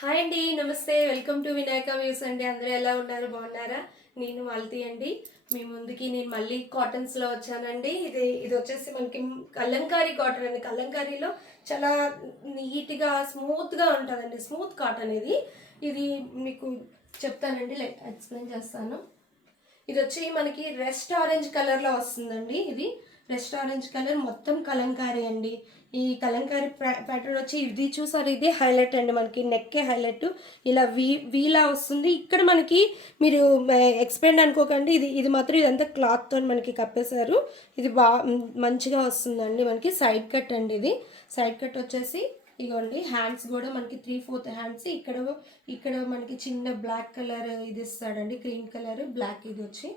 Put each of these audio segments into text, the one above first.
Hi అండి, నమస్తే. Welcome to Vinayaka views అండి. అందరూ ఎలా ఉన్నారు? బాగున్నారా? నేను మాలతి అండి. మీ ముందుకి నేను మళ్ళీ కాటన్స్లో వచ్చానండి. ఇది వచ్చేసి మనకి కలంకారీ కాటన్ అండి. కలంకారీలో చాలా నీట్గా స్మూత్గా ఉంటుందండి. స్మూత్ కాటన్ ఇది మీకు చెప్తానండి, లైక్ ఎక్స్ప్లెయిన్ చేస్తాను. ఇది వచ్చి మనకి రెస్ట్ ఆరెంజ్ కలర్లో వస్తుందండి. ఇది రెస్ట్ ఆరెంజ్ కలర్ మొత్తం కలంకారీ అండి. ఈ కలంకారీ ప్యాటర్న్ వచ్చి ఇది చూసారు, ఇది హైలైట్ అండి. మనకి నెక్కే హైలైట్ ఇలా వీలా వస్తుంది. ఇక్కడ మనకి మీరు ఎక్స్పెండ్ అనుకోకండి, ఇది మాత్రం ఇదంతా క్లాత్తో మనకి కప్పేశారు. ఇది మంచిగా వస్తుందండి. మనకి సైడ్ కట్ అండి. ఇది సైడ్ కట్ వచ్చేసి ఇగోండి. హ్యాండ్స్ కూడా మనకి 3/4 హ్యాండ్స్. ఇక్కడ మనకి చిన్న బ్లాక్ కలర్ ఇది ఇస్తాడండి, క్రీమ్ కలర్ బ్లాక్. ఇది వచ్చి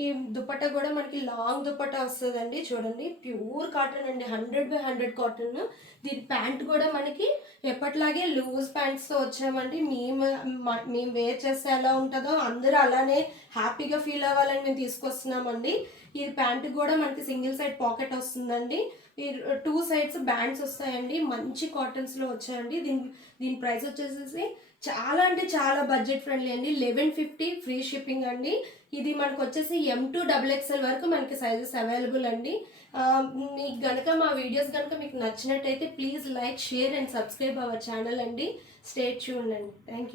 ఈ దుపట్టా కూడా మనకి లాంగ్ దుపట్టా వస్తుందండి. చూడండి, ప్యూర్ కాటన్ అండి, 100/100 కాటన్. దీని ప్యాంట్ కూడా మనకి ఎప్పట్లాగే లూజ్ ప్యాంట్స్తో వచ్చామండి. మేము వేర్ చేస్తే ఎలా ఉంటుందో అందరూ అలానే హ్యాపీగా ఫీల్ అవ్వాలని మేము తీసుకొస్తున్నామండి. ఈ ప్యాంట్ కూడా మనకి సింగిల్ సైడ్ పాకెట్ వస్తుందండి. ఈ 2 సైడ్స్ బ్యాండ్స్ వస్తాయండి. మంచి కాటన్స్లో వచ్చాయండి. దీని ప్రైస్ వచ్చేసి చాలా అంటే చాలా బడ్జెట్ ఫ్రెండ్లీ అండి. 1150 ఫ్రీ షిప్పింగ్ అండి. ఇది మనకు వచ్చేసి M2XXL వరకు మనకి సైజెస్ అవైలబుల్ అండి. మీకు గనక మా వీడియోస్ కనుక మీకు నచ్చినట్టయితే please like, share and subscribe our channel అండి. స్టే ట్యూన్డ్ అండి. Thank you.